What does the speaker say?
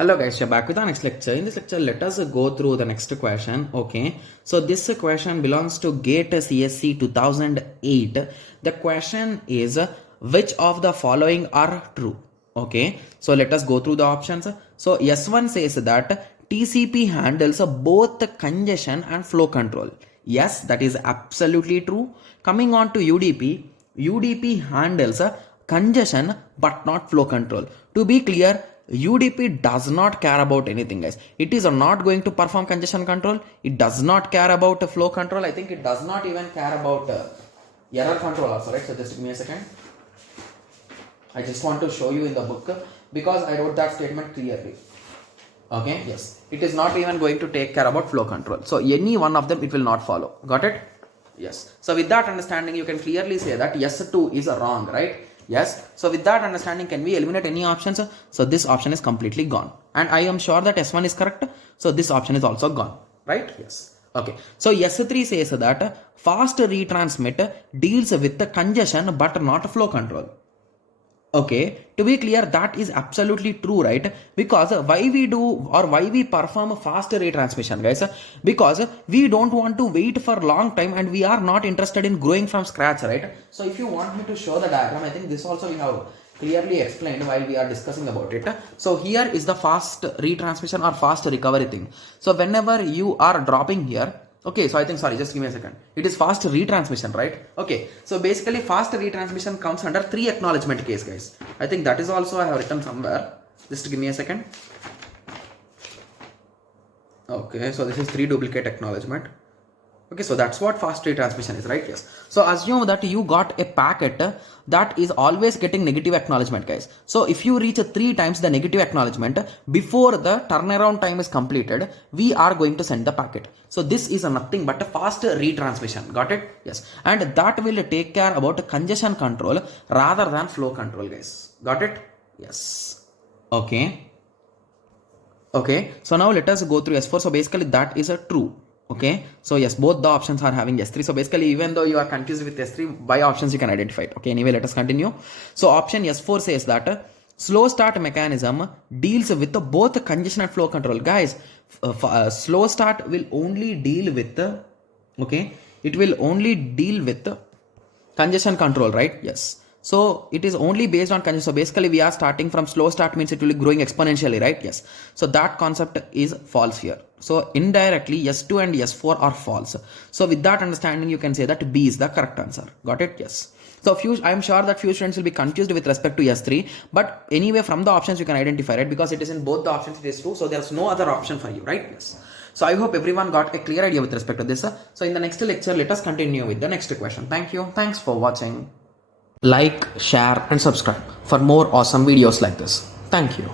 Hello guys, we're back with our next lecture. In this lecture, let us go through the next question. Okay, so this question belongs to GATE CSC 2008. The question is, which of the following are true? Okay, so let us go through the options. So S1 says that TCP handles both congestion and flow control. Yes, that is absolutely true. Coming on to UDP, UDP handles congestion but not flow control. To be clear, UDP does not care about anything, guys. It is not going to perform congestion control. It does not care about flow control. I think it does not even care about error control also, right? So just give me a second. I just want to show you in the book because I wrote that statement clearly. Okay, yes. It is not even going to take care about flow control. So any one of them, it will not follow. Got it? Yes. So with that understanding, you can clearly say that S2 is wrong, right? Yes. So with that understanding, can we eliminate any options? So this option is completely gone. And I am sure that S1 is correct. So this option is also gone, right? Yes. Okay. So S3 says that fast retransmit deals with the congestion but not flow control. Okay, to be clear, that is absolutely true, right? Because why we do or why we perform fast retransmission, guys? Because we don't want to wait for long time and we are not interested in growing from scratch, right? So if you want me to show the diagram, I think this also we have clearly explained while we are discussing about it. So here is the fast retransmission or fast recovery thing. So whenever you are dropping here, okay, so I think, sorry, just give me a second. It is fast retransmission, right? Okay, so basically fast retransmission comes under 3 acknowledgement case, guys. I think that is also I have written somewhere. Just give me a second. Okay, so this is 3 duplicate acknowledgement. Okay, so that's what fast retransmission is, right? Yes. So assume that you got a packet that is always getting negative acknowledgement, guys. So if you reach 3 times the negative acknowledgement before the turnaround time is completed, we are going to send the packet. So this is nothing but a fast retransmission. Got it? Yes. And that will take care about congestion control rather than flow control, guys. Got it? Yes. Okay. Okay. So now let us go through S4. So basically that is a true. Okay, so yes, both the options are having S3. So basically, even though you are confused with S3, by options you can identify it. Okay, anyway, let us continue. So option S4 says that slow start mechanism deals with both congestion and flow control. Guys, slow start will only deal with okay, it will only deal with congestion control, right? Yes. So it is only based on congestion. So basically we are starting from slow start means it will be growing exponentially, right? Yes. So that concept is false here. So indirectly S2 and S4 are false. So with that understanding, you can say that B is the correct answer. Got it? Yes. So I am sure that few students will be confused with respect to S3, but anyway from the options you can identify it because it is in both the options it is true. So there's no other option for you, right? Yes. So I hope everyone got a clear idea with respect to this. So in the next lecture, let us continue with the next question. Thank you. Thanks for watching. Like, share and subscribe for more awesome videos like this. Thank you.